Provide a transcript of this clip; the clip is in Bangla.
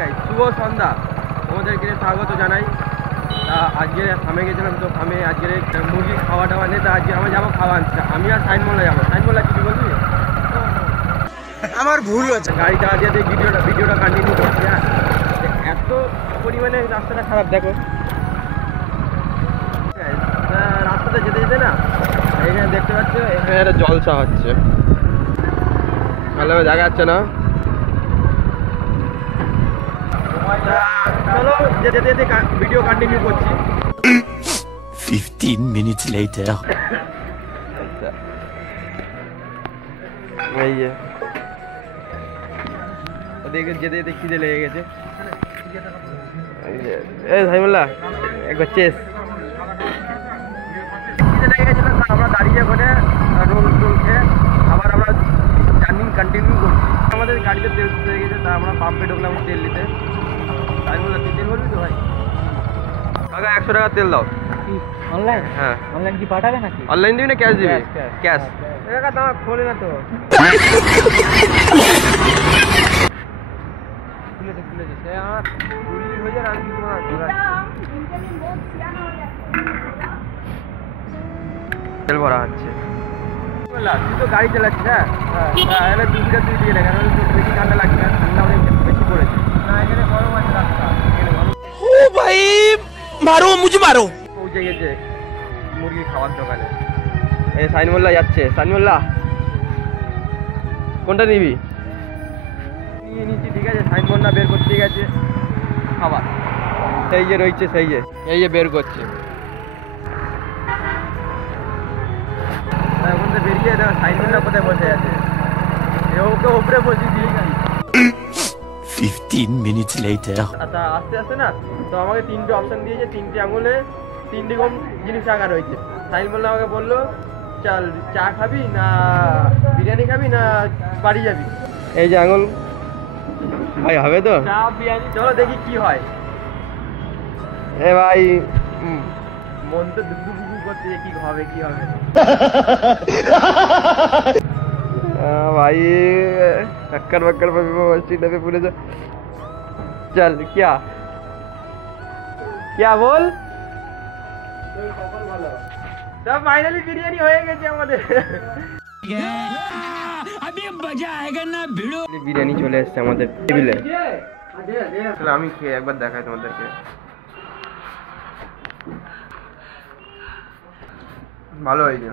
গাইস, শুভ সন্ধ্যা, তোমাদেরকে স্বাগত জানাই। তা আজকে ফার্মে গেছিলাম, তো ফার্মে আজকে মুরগি খাওয়া টাওয়া নেই, তা আজকে আমরা যাবো খাওয়া আনতে। আমি আর সাইন মোল্লা যাবো। সাইন মোল্লা কিছু বলবি? আমার ভুল হচ্ছে, গাড়ি চালা দিয়ে ভিডিওটা কন্টিনিউ করছি। হ্যাঁ, এত পরিমাণে রাস্তাটা খারাপ দেখো। রাস্তাটা যেতে যেতে না, এখানে দেখতে পাচ্ছ এখানে একটা জলসা হচ্ছে, ভালোভাবে দেখা যাচ্ছে না। চলো যেতে যেতে ভিডিও কন্টিনিউ করছি। 15 minutes later. এই যে ওদিকে যেতে যেতে খিদে লেগে গেছে। এই সাইমুল্লাহ একবার চেস। খিদে লেগে গেছিল, আমরা দাঁড়িয়ে ওখানে রোল খেয়ে আবার আমরা জার্নি কন্টিনিউ করছি। আমাদের গাড়িতে তেল হয়ে গেছে, তা আমরা পাম্পে ঢুকলাম তেল নিতে। সাইমুল্লাহ তুই তেল বলবি তো ভাই? টাকা 100 টাকা তেল দাও। অনলাইন? হ্যাঁ, অনলাইন কি পাঠাবে নাকি? অনলাইন দিবি না ক্যাশ দিবি? ক্যাশ। টাকা তোমার খোলে না তো। খুলেছে সে আমার চুরি হয়ে যায়। আমি কি তোমার তেল ভরা হচ্ছে। তুই তো গাড়ি চালাচ্ছিস, হ্যাঁ, দুধটা তুই দিয়ে নেই, কারণ বেশি ঠান্ডা লাগছে না, ঠান্ডা অনেক বেশি পড়েছে না। এখানে গরম আছে রাস্তা, এখানে গরম। ओ भाई मारो मुझे मारो। পৌঁছে গেছে মুরগি খাওয়ার দোকানে। এই সাইনমোল্লা যাচ্ছে। সাইনমোল্লা কোনটা নিবি? নিয়ে নিচ্ছি, ঠিক আছে। সাইনমোল্লা বের করতে গেছে খাবার। সেই যে রয়েছে, সেই যে এই যে বের করছে। ওখান থেকে বেরিয়ে দেখো সাইনমোল্লা কোথায় বসে আছে। ওকে উপরে বসিয়ে দিয়ে গেছি। 15 minutes later. আচ্ছা আস্তে আস্তে না, তো আমাকে 3টে অপশন দিয়েছে, 3টে আঙুলে 3 রকম জিনিস আঁকা রয়েছে। সাইনমোল্লা আমাকে বললো চল চা খাবি না বিরিয়ানি খাবি না বাড়ি যাবি। এই যে আঙুল ভাই, হবে তো? চা বিরিয়ানি, চলো দেখি কি হয়। এ ভাই মন তো দুকু করছে, কি হবে কি হবে। भाई टक्कर वक्कर पे पूरे से चल। क्या क्या बोल? तो फाइनली बिरयानी হয়ে গেছে আমাদের। अभी मजा आएगा ना भिड़ो। বিরিয়ানি চলে এসেছে আমাদের টেবিলে। তাহলে আমি খেয়ে একবার দেখাই তোমাদেরকে। ভালো হয়েছে।